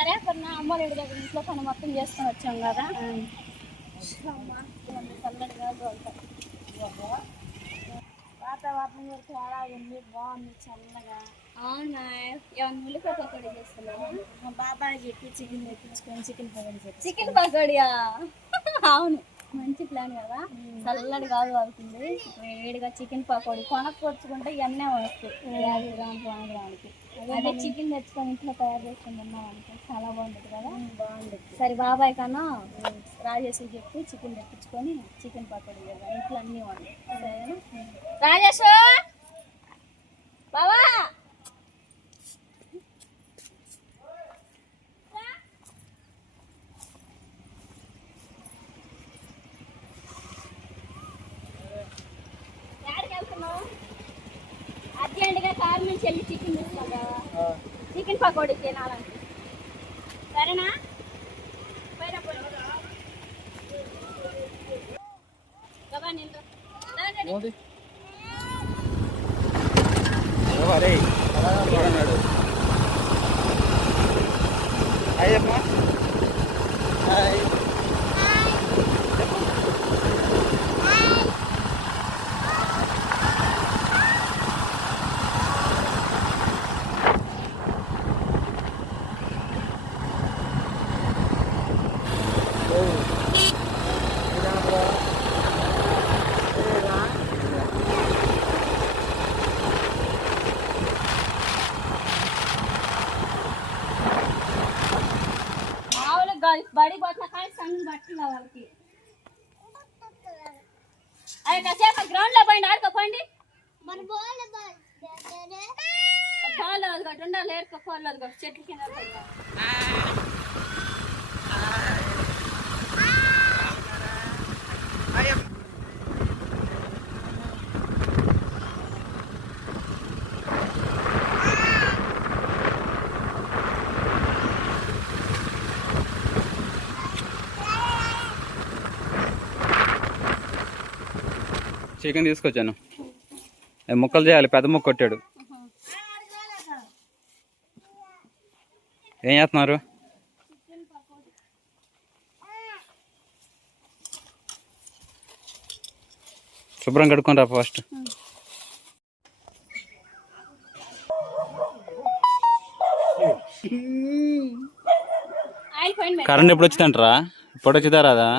సరే అప్పుడు అమ్మ ఇంటి దగ్గర ఇంట్లో పని మొత్తం చేసుకొని వచ్చాం కదా. చల్లడిగా వాతావరణం కూడా చాలా ఉంది, బాగుంది చల్లగా. అవునా, ఏమన్నా ఉల్లిపాయ పకోడీ చేస్తున్నావా? మా బాబాయ్ చెప్పి చికెన్ తెప్పించుకొని చికెన్ పకోడీ చెప్పి. చికెన్ పకోడియా? అవును, మంచి ప్లాన్ కదా. చల్లడి కాదు అవుతుంది, వేడిగా చికెన్ పకోడీ కొనకొచ్చుకుంటే ఇవన్నీ వస్తాయి 50 గ్రాములు 100 గ్రాములకి. అదే చికెన్ తెచ్చుకొని ఇంట్లో తయారు చేసుకుని ఉన్నాం అనుకో చాలా బాగుంటుంది కదా. బాగుంటుంది. సరే బాబాయ్ కన్నా రాజేష్ చెప్పి చికెన్ తెప్పించుకొని చికెన్ పకోడీ కదా ఇంట్లో అన్నీ వండి. సరేనా రాజేష్? బావా అర్జెంటుగా కారు నుంచి వెళ్ళి చికెన్ తీసుకుంటా, చికెన్ పకోడీ తినాలంటే. సరేనా? బడి పోతున్నా కానీ సంగం పట్టిందా వాళ్ళకి. అదే కాసేపు గ్రౌండ్ లో పోయింది, ఆడుకోపోండి. బాల్ అది ఉండాలి, ఏరుకోపోవాలి అది చెట్ల కింద. చికెన్ తీసుకొచ్చాను, ముక్కలు చేయాలి. పెద్ద ముక్క కొట్టాడు. ఏం చేస్తున్నారు? శుభ్రం కడుక్కొని రా ఫస్ట్. కరెంట్ ఎప్పుడు వచ్చిందంటారా? ఇప్పుడు వచ్చిందా రాదా?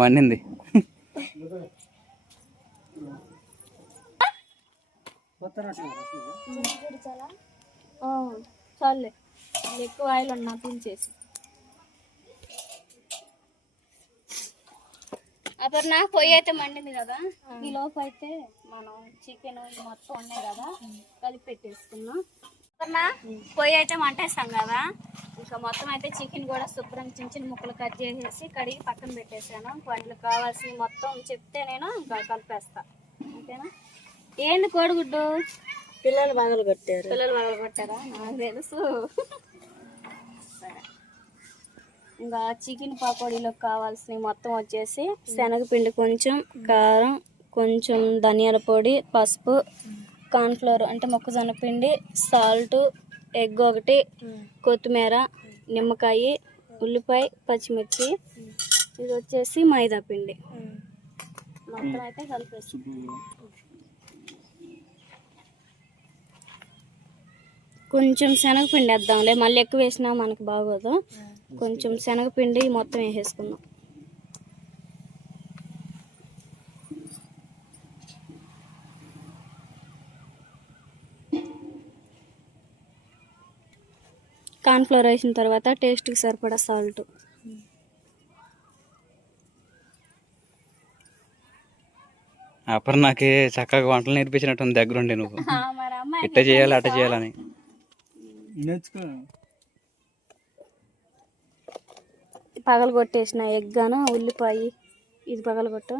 మండింది. చాలే, ఎక్కువ ఆయిల్ ఉన్నా తీసేసి. అప్పుడు నా పొయ్యి అయితే మండింది కదా, ఈ లోపు అయితే మనం చికెన్ మొత్తం ఉన్నాయి కదా కలిపి పెట్టేసుకున్నాం. పొయ్యి అయితే మంటేస్తాం కదా, ఇంకా మొత్తం అయితే చికెన్ కూడా శుభ్రం చిన్న చిన్న ముక్కలు కట్ చేసేసి కడిగి పక్కన పెట్టేసాను. వాటికి కావాల్సి మొత్తం చెప్తే నేను ఇంకా కలిపేస్తా. ఓకేనా? ఏంది కోడిగుడ్డు? పిల్లలు పగలు కొట్టారా? నాకు తెలుసు. సరే, ఇంకా చికెన్ పకోడీలోకి కావాల్సినవి మొత్తం వచ్చేసి శనగపిండి కొంచెం, కారం కొంచెం, ధనియాల పొడి, పసుపు, కార్న్ఫ్లోర్ అంటే మొక్కజొన్న పిండి, సాల్ట్, ఎగ్ ఒకటి, కొత్తిమీర, నిమ్మకాయ, ఉల్లిపాయ, పచ్చిమిర్చి, ఇది వచ్చేసి మైదా పిండి. మొత్తం అయితే కలిపేసి కొంచెం శనగపిండి వేద్దాంలే, మళ్ళీ ఎక్కువ వేసినా మనకు బాగోదు. కొంచెం శనగపిండి మొత్తం వేసేసుకుందాం. కార్న్ఫ్లోర్ వేసిన తర్వాత టేస్ట్కి సరిపడా సాల్ట్. అప్పుడు నాకు చక్కగా వంటలు నేర్పించినట్టుంది దగ్గరుండి. నువ్వు ఇట్ట చేయాలి అట్ట చేయాలని పగలు కొట్టేసిన ఎగ్గాను, ఉల్లిపాయ ఇది పగలగొట్టు.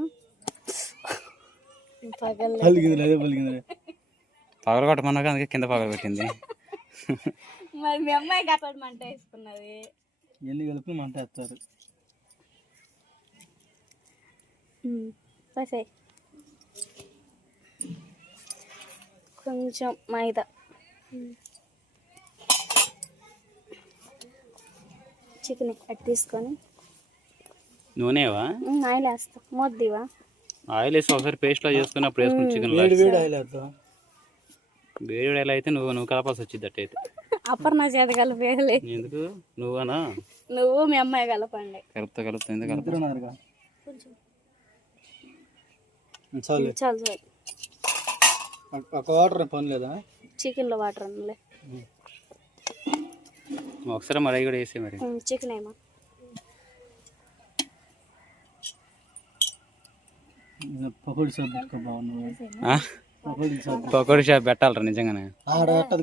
పగల కొట్టమన్నాక అందుకే కింద పగల పెట్టింది. మరి మీ అమ్మాయికి అక్కడ మంట వేసుకున్నది. ఎన్ని కలిపి మంట వేస్తారు. కొంచెం మైదా, చికెన్ అట్టి తీసుకొని నూనెవా ఆయిల్ వేస్తాం. మొద్దివా ఆయిల్ వేసి ఒకసారి పేస్ట్లో చేసుకున్నప్పుడు వేసుకుని చికెన్ వేడి ఎలా అయితే నువ్వు కలపాల్సి వచ్చింది. అట్టయితే అప్పర్ నా చేత కలిపేయాలి. ఎందుకు నువ్వనా? నువ్వు మీ అమ్మాయి కలపండి. కలుపుతా ఎందుకు కలుపుతా? చాలు చాలు. ఒక వాటర్ పని లేదా? చికెన్లో వాటర్ అన్నలే. ఒకసారి మరి కూడా వేసే మరి చికెన్ ఏమో పకోడీ షాప్ పకోడీ షాప్ పెట్టాలరా నిజంగానే.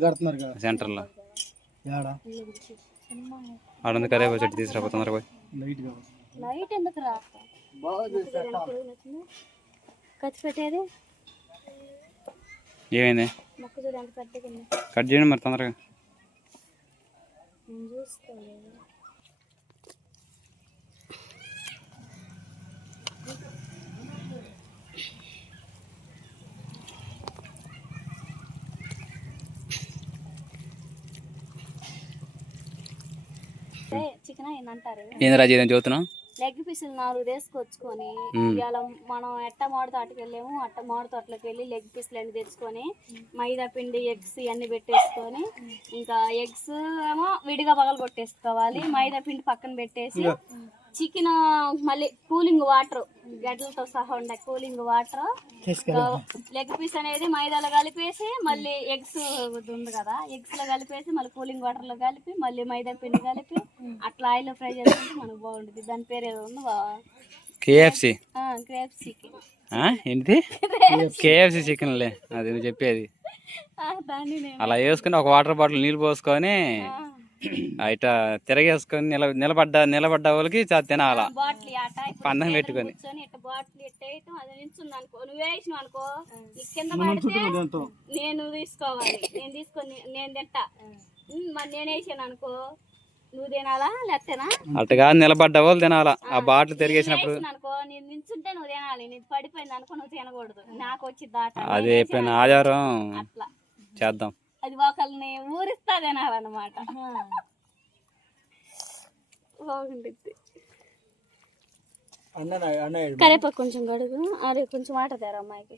కడుతున్నారు సెంటర్లో ఆడంది కరేపా చెట్టు తీసుకురా తొందరగా. లైట్ ఎందుకు రా కత్తి పెట్టేది? ఏమైంది? మొక్క చూడు ఎంత పెద్దగా ఉంది. కట్ చేయండి మరి తొందరగా. చూసుకోలేదు. చికెన్ ఏంటంటారు? ఏంది రాజు ఏదైనా చదువుతున్నావు? లెగ్ పీసులు 4 తీసుకొచ్చుకొని ఇవాళ మనం ఎట్ట మామిడి తోటకి వెళ్ళాము, అట్ట మామిడి తోటలోకి వెళ్ళి లెగ్ పీసులు అన్ని తెచ్చుకొని మైదా పిండి, ఎగ్స్ ఇవన్నీ పెట్టేసుకొని, ఇంకా ఎగ్స్ ఏమో విడిగా పగలు కొట్టేసుకోవాలి, మైదా పిండి పక్కన పెట్టేసి, చికెన్ మళ్ళీ కూలింగ్ వాటర్ గడ్డలతో సహా ఉండే కూలింగ్ వాటర్, లెగ్ పీస్ అనేది మైదాలో కలిపేసి, మళ్ళీ ఎగ్స్ ఉంది కదా ఎగ్స్ లో కలిపేసి, మళ్ళీ కూలింగ్ వాటర్ లో కలిపి, మళ్ళీ మైదా పిండి కలిపి అట్లా ఆయిల్ ఫ్రై చేసుకుంటే మనకు బాగుంటుంది. దాని పేరు ఏదో ఉంది కేఎఫ్సి. కేఎఫ్సి ఏంటి? కేఎఫ్సి చికెన్లే అది నువ్వు చెప్పేది. అలా వేసుకుని ఒక వాటర్ బాటిల్ నీళ్ళు పోసుకొని ఇట తిరగేసుకొని నిలబడ్డ వాళ్ళకి తినాల పందం పెట్టుకొని. నేను తీసుకోవాలి, నేను తీసుకొని నేను తింటా. మరి నేను వేసాను అనుకో నువ్వు తినాలా లేకపోతేనా? అట్టుగా నిలబడ్డ వాళ్ళు తినాలా. ఆ బాటిల్ తిరిగేసినప్పుడు అనుకో నేను నిల్చుంటే నువ్వు తినాలి, నీకు పడిపోయింది అనుకో నువ్వు తినకూడదు. నాకు వచ్చి దాట అదే ఎప్పుడైనా ఆధారం అట్లా చేద్దాం. అది ఒకరిని ఊరిస్తా తినాలన్నమాట. బాగుంటుంది. కరేపాకు కొంచెం గడుగు. అరే కొంచెం వాటర్ తేరా అమ్మాయికి.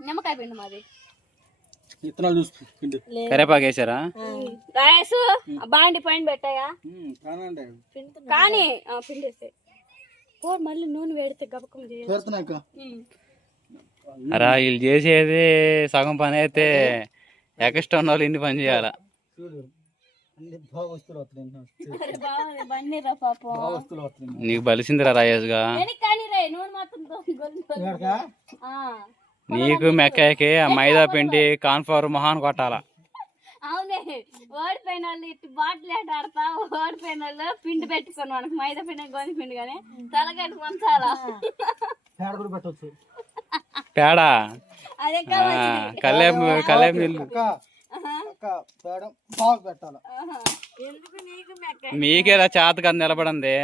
నిమ్మకాయ పిండి మాది. కరేపాకు వేసారా? రాయసు బాండి పైన పెట్టాయా కానీ పిండి వేస్తే మళ్ళీ నూనె వేడితే గబకం చేయాలి. అరా వీళ్ళు చేసేది సగం పని అయితే ఎక్స్ట్రా ఉన్న వాళ్ళు ఇన్ని పని చేయాలా? నీకు బలిసిందిరా రాయేసుగా. నీకు మెక్కకి ఆ మైదా పిండి కాన్ఫ్లవర్ మొహాన్ కొట్టాలా. అవునే ఓడిపోయిన వాళ్ళు ఇటు బాటిల్ ఎట్ ఆడతా, ఓడిపోయిన వాళ్ళు పిండి పెట్టుకుని మనకు మైదా పిండి గోధుమ పిండి కానీ తలగట్టు పంచాలా పేడ అదే కలేపు నీళ్ళు మీకేలా చేత కదా నిలబడింది.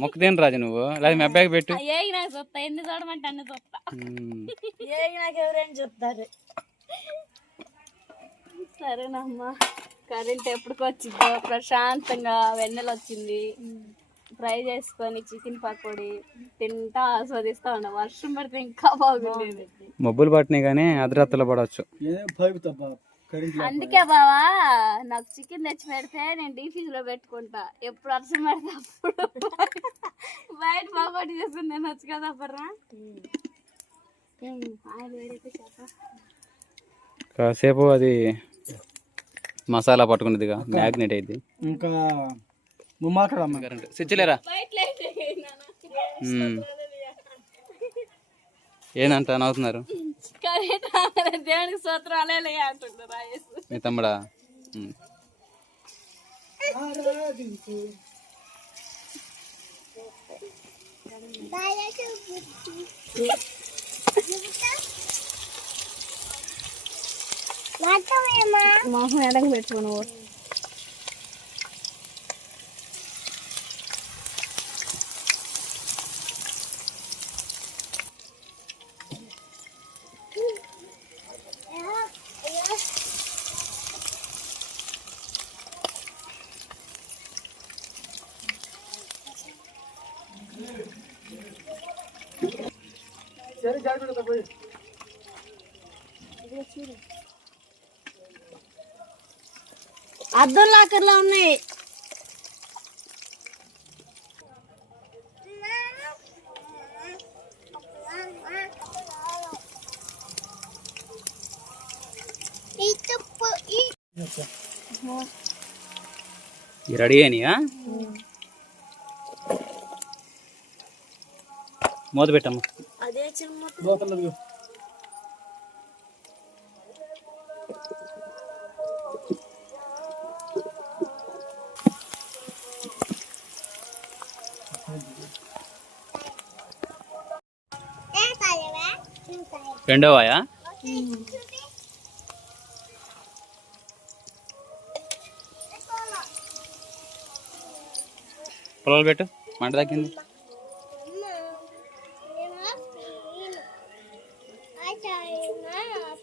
మొక్క తిని రాజు నువ్వు లేదా మీ అబ్బాయికి పెట్టు. ఎన్ని చూడమంటే అన్ని చూస్తా. చెప్తారు సరేనమ్మా. కరెంట్ ఎప్పటికి వచ్చిందో ప్రశాంతంగా వెన్నెల వచ్చింది. ఫ్రై చేసుకొని చికెన్ పకోడీ తింటా ఆస్వాదిస్తా ఉన్నా. వర్షం పడితే ఇంకా బాగుండేది. మబ్బులు పట్టినాయి కానీ అర్ధరాత్రిలో పడవచ్చు. అందుకే బావా నాకు చికెన్ తెచ్చి పెడితే నేను డీ ఫ్రిడ్జ్ లో పెట్టుకుంటా. ఎప్పుడు వర్షం పడితే అప్పుడు బయట పకోడీ చేసుకుని నేను వచ్చు కదా. అప్పర్రా కాసేపు అది మసాలా పట్టుకునేదిగా మ్యాగ్నెట్ అయింది. ఇంకా సిచ్చలేరా ఏందంట నవ్వుతున్నారు? దేవునికి సూత్రాలే అంటున్నారు మీ తమ్ముడా? మొహం ఎడకు పెట్టుకో నువ్వు. అద్దం లాకర్లో ఉన్నాయి. రెడీ అయినాయా? మూత పెట్టమ్మా. అదే చిన్న రెండోవాయా? పొలాలు పెట్టు, మంట తగ్గింది.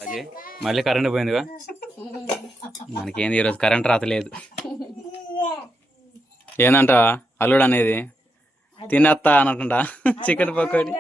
అదే మళ్ళీ కరెంట్ పోయిందిగా. మనకేంది ఈరోజు కరెంట్ రాతలేదు. ఏందంట అల్లుడు అనేది తినేస్తా అన్నట్టుంట చికెన్ పకోడీ.